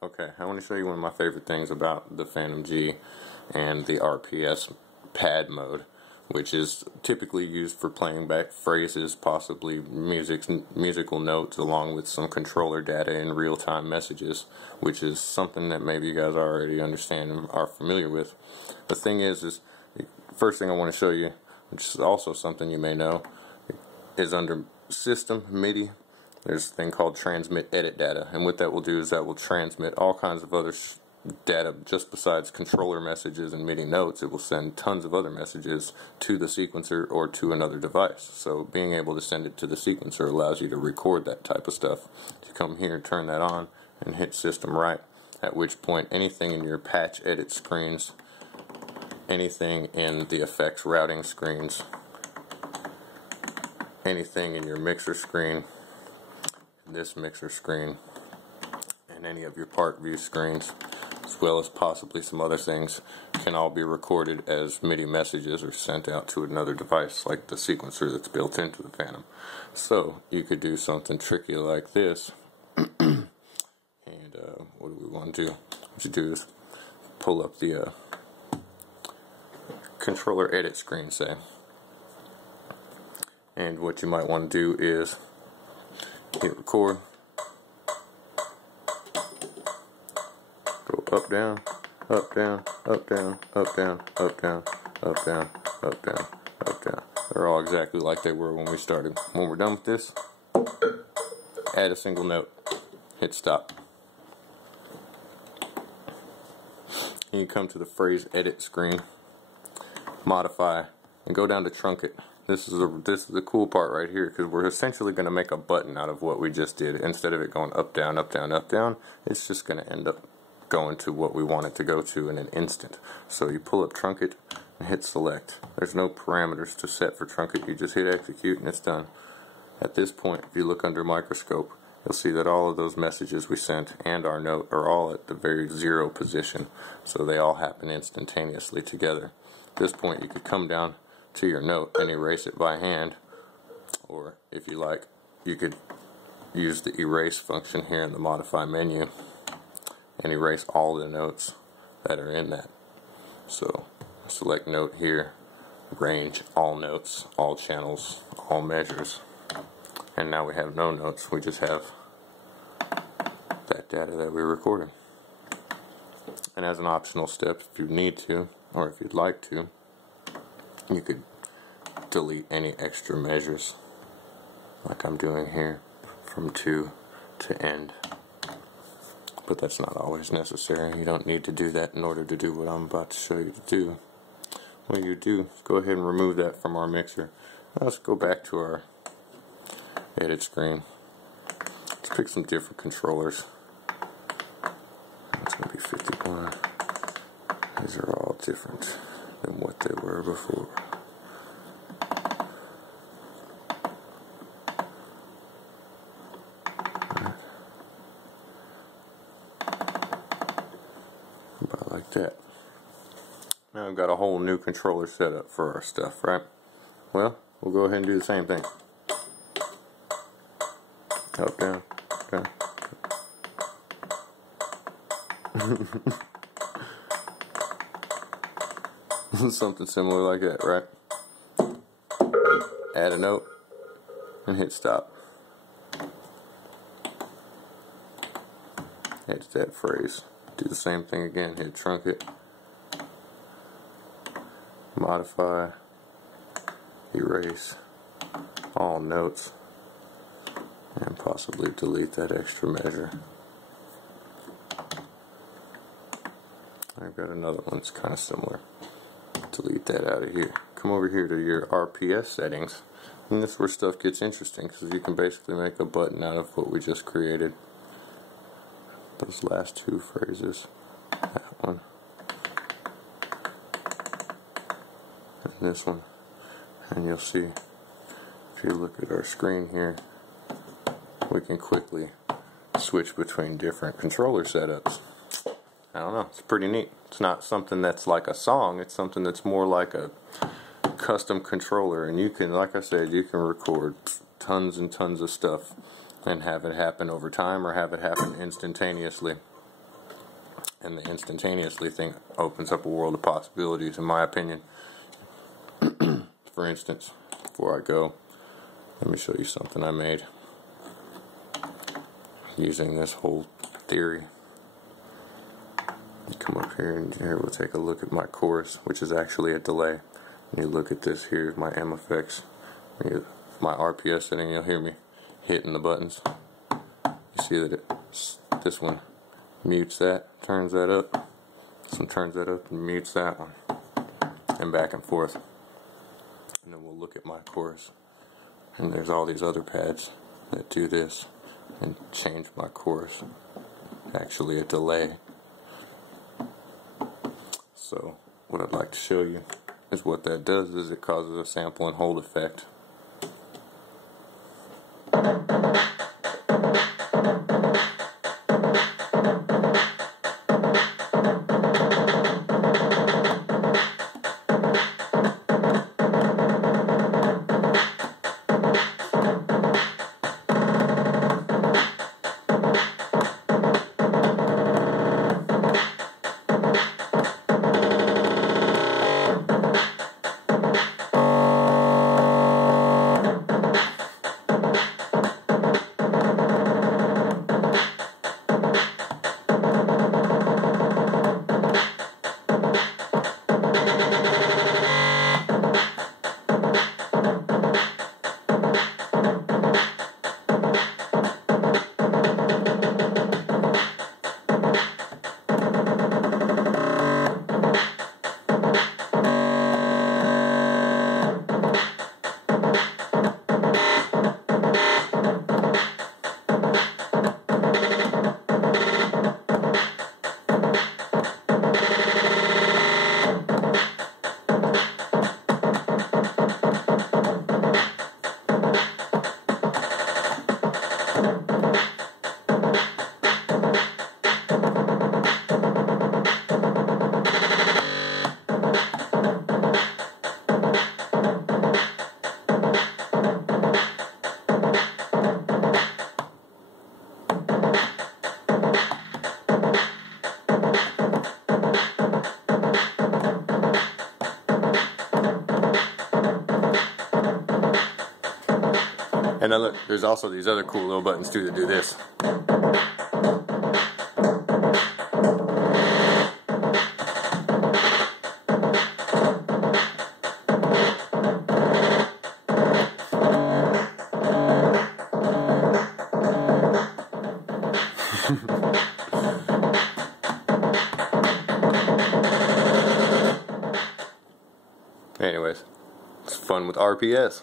Okay, I want to show you one of my favorite things about the Fantom G and the RPS pad mode, which is typically used for playing back phrases, possibly musical notes, along with some controller data and real-time messages, which is something that maybe you guys already understand and are familiar with. The thing is the first thing I want to show you, which is also something you may know, is under System, MIDI. There's a thing called transmit edit data, and what that will do is that will transmit all kinds of other data just besides controller messages and MIDI notes. It will send tons of other messages to the sequencer or to another device. So being able to send it to the sequencer allows you to record that type of stuff. You come here and turn that on and hit System Right, at which point anything in your patch edit screens, anything in the effects routing screens, anything in your mixer screen, this mixer screen, and any of your part view screens, as well as possibly some other things, can all be recorded as MIDI messages or sent out to another device like the sequencer that's built into the Fantom. So you could do something tricky like this. And what do we want to do? What you do is pull up the controller edit screen, say, and what you might want to do is hit record, go up, down, up, down, up, down, up, down, up, down, up, down, up, down, up, down. They're all exactly like they were when we started. When we're done with this, add a single note, hit stop. And you come to the phrase edit screen, modify, and go down to truncate. This is the cool part right here, because we're essentially going to make a button out of what we just did. Instead of it going up, down, up, down, up, down, it's just going to end up going to what we want it to go to in an instant. So you pull up truncate and hit select. There's no parameters to set for truncate. You just hit execute and it's done. At this point, if you look under microscope, you'll see that all of those messages we sent and our note are all at the very zero position. So they all happen instantaneously together. At this point, you could come down to your note and erase it by hand, or if you like, you could use the erase function here in the modify menu and erase all the notes that are in that. So select note here, range, all notes, all channels, all measures, and now we have no notes. We just have that data that we recorded. And as an optional step, if you need to, or if you'd like to, you could delete any extra measures like I'm doing here from 2 to end, but that's not always necessary. You don't need to do that in order to do what I'm about to show you to do. What you do is go ahead and remove that from our mixer. Now let's go back to our edit screen. Let's pick some different controllers. It's going to be 51. These are all different than what they were before. About like that. Now I've got a whole new controller set up for our stuff, right? Well, we'll go ahead and do the same thing. Up, down, down. Something similar like that, right? Add a note and hit stop. Edit that phrase. Do the same thing again. Hit truncate, modify, erase all notes, and possibly delete that extra measure. I've got another one that's kind of similar. Delete that out of here. Come over here to your RPS settings, and this is where stuff gets interesting, because you can basically make a button out of what we just created. Those last two phrases, that one, and this one, and you'll see, if you look at our screen here, we can quickly switch between different controller setups. I don't know, it's pretty neat. It's not something that's like a song, it's something that's more like a custom controller, and you can, like I said, you can record tons and tons of stuff and have it happen over time or have it happen instantaneously. and the instantaneously thing opens up a world of possibilities, in my opinion. For instance, before I go, let me show you something I made using this whole theory. You come up here and here we'll take a look at my chorus, which is actually a delay. And you look at this here, my M effects, my RPS setting, you'll hear me hitting the buttons. You see that this one mutes that, turns that up, this one turns that up and mutes that one, and back and forth. And then we'll look at my chorus, and there's all these other pads that do this and change my chorus. Actually a delay. So what I'd like to show you is what that does is it causes a sample and hold effect. And then look, there's also these other cool little buttons too that do this. Anyways, it's fun with RPS.